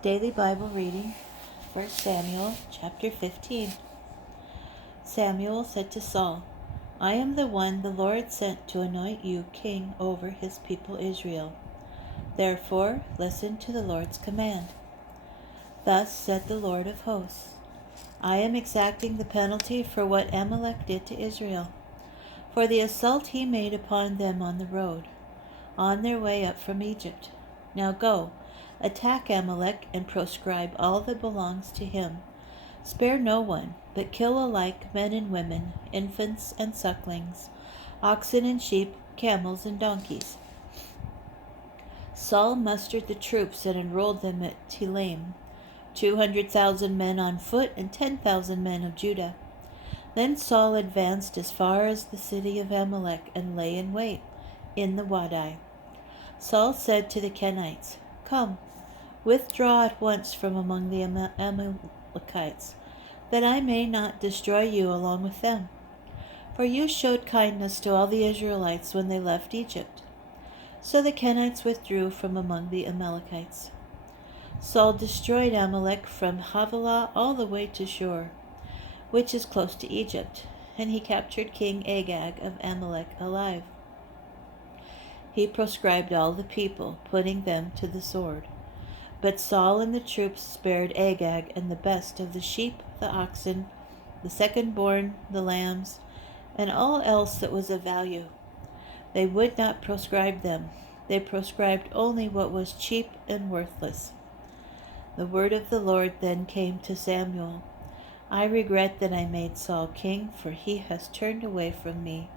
Daily Bible reading, 1 Samuel chapter 15. Samuel said to Saul, I am the one the Lord sent to anoint you king over his people Israel. Therefore, listen to the Lord's command. Thus said the Lord of hosts, I am exacting the penalty for what Amalek did to Israel, for the assault he made upon them on the road, on their way up from Egypt. Now go, attack Amalek and proscribe all that belongs to him. Spare no one, but kill alike men and women, infants and sucklings, oxen and sheep, camels and donkeys. Saul mustered the troops and enrolled them at Telaim, 200,000 men on foot and 10,000 men of Judah. Then Saul advanced as far as the city of Amalek and lay in wait in the Wadi. Saul said to the Kenites, Come, withdraw at once from among the Amalekites, that I may not destroy you along with them. For you showed kindness to all the Israelites when they left Egypt. So the Kenites withdrew from among the Amalekites. Saul destroyed Amalek from Havilah all the way to Shur, which is close to Egypt, and he captured King Agag of Amalek alive. He proscribed all the people, putting them to the sword. But Saul and the troops spared Agag and the best of the sheep, the oxen, the second-born, the lambs, and all else that was of value. They would not proscribe them. They proscribed only what was cheap and worthless. The word of the Lord then came to Samuel. I regret that I made Saul king, for he has turned away from me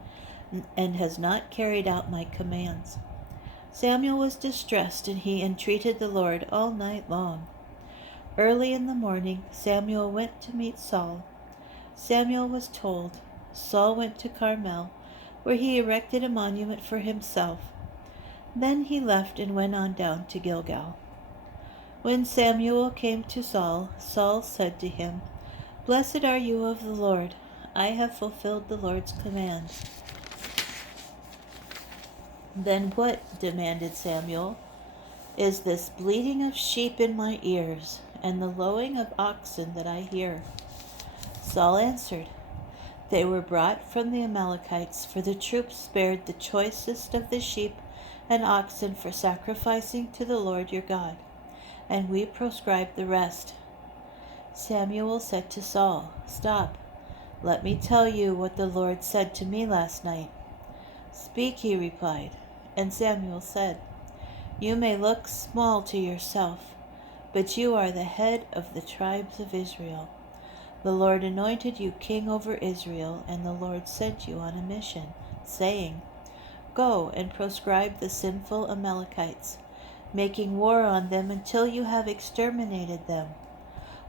and has not carried out my commands. Samuel was distressed, and he entreated the Lord all night long. Early in the morning, Samuel went to meet Saul. Samuel was told. Saul went to Carmel, where he erected a monument for himself. Then he left and went on down to Gilgal. When Samuel came to Saul, Saul said to him, Blessed are you of the Lord. I have fulfilled the Lord's command. Then what, demanded Samuel, is this bleating of sheep in my ears, and the lowing of oxen that I hear? Saul answered, They were brought from the Amalekites, for the troops spared the choicest of the sheep and oxen for sacrificing to the Lord your God, and we proscribed the rest. Samuel said to Saul, Stop, let me tell you what the Lord said to me last night. Speak, he replied. And Samuel said, You may look small to yourself, but you are the head of the tribes of Israel. The Lord anointed you king over Israel, and the Lord sent you on a mission, saying, Go and proscribe the sinful Amalekites, making war on them until you have exterminated them.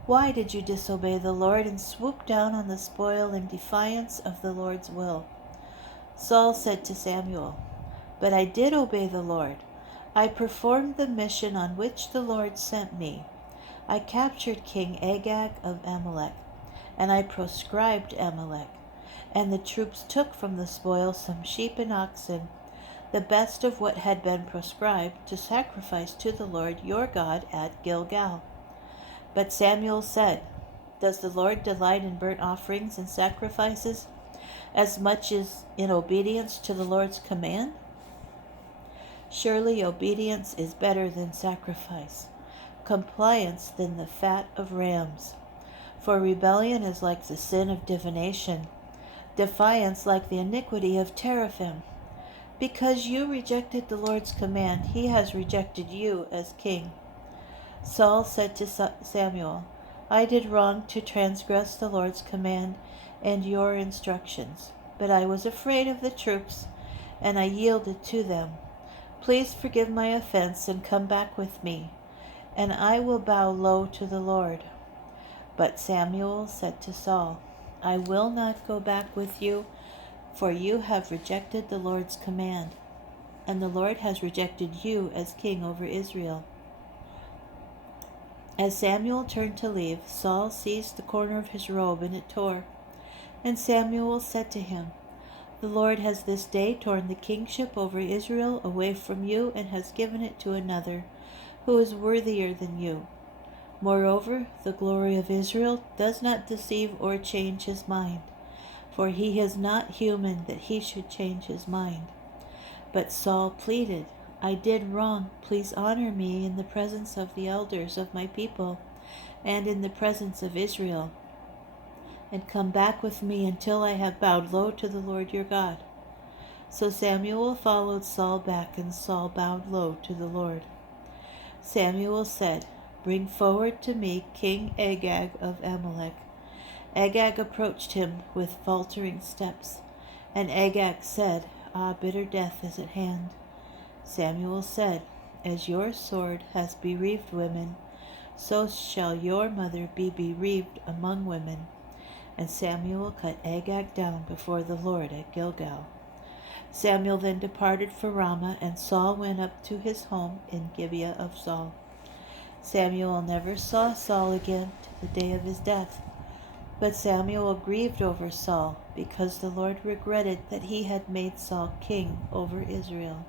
Why did you disobey the Lord and swoop down on the spoil in defiance of the Lord's will? Saul said to Samuel, But I did obey the Lord. I performed the mission on which the Lord sent me. I captured King Agag of Amalek, and I proscribed Amalek. And the troops took from the spoil some sheep and oxen, the best of what had been proscribed, to sacrifice to the Lord your God at Gilgal. But Samuel said, Does the Lord delight in burnt offerings and sacrifices as much as in obedience to the Lord's command? Surely obedience is better than sacrifice, compliance than the fat of rams. For rebellion is like the sin of divination, defiance like the iniquity of teraphim. Because you rejected the Lord's command, he has rejected you as king. Saul said to Samuel, I did wrong to transgress the Lord's command and your instructions, but I was afraid of the troops, and I yielded to them. Please forgive my offense and come back with me, and I will bow low to the Lord. But Samuel said to Saul, I will not go back with you, for you have rejected the Lord's command, and the Lord has rejected you as king over Israel. As Samuel turned to leave, Saul seized the corner of his robe, and it tore. And Samuel said to him, The Lord has this day torn the kingship over Israel away from you and has given it to another, who is worthier than you. Moreover, the glory of Israel does not deceive or change his mind, for he is not human that he should change his mind. But Saul pleaded, I did wrong. Please honor me in the presence of the elders of my people and in the presence of Israel, and come back with me until I have bowed low to the Lord your God. So Samuel followed Saul back, and Saul bowed low to the Lord. Samuel said, Bring forward to me King Agag of Amalek. Agag approached him with faltering steps, and Agag said, Ah, bitter death is at hand. Samuel said, As your sword has bereaved women, so shall your mother be bereaved among women. And Samuel cut Agag down before the Lord at Gilgal. Samuel then departed for Ramah, and Saul went up to his home in Gibeah of Saul. Samuel never saw Saul again to the day of his death. But Samuel grieved over Saul, because the Lord regretted that he had made Saul king over Israel.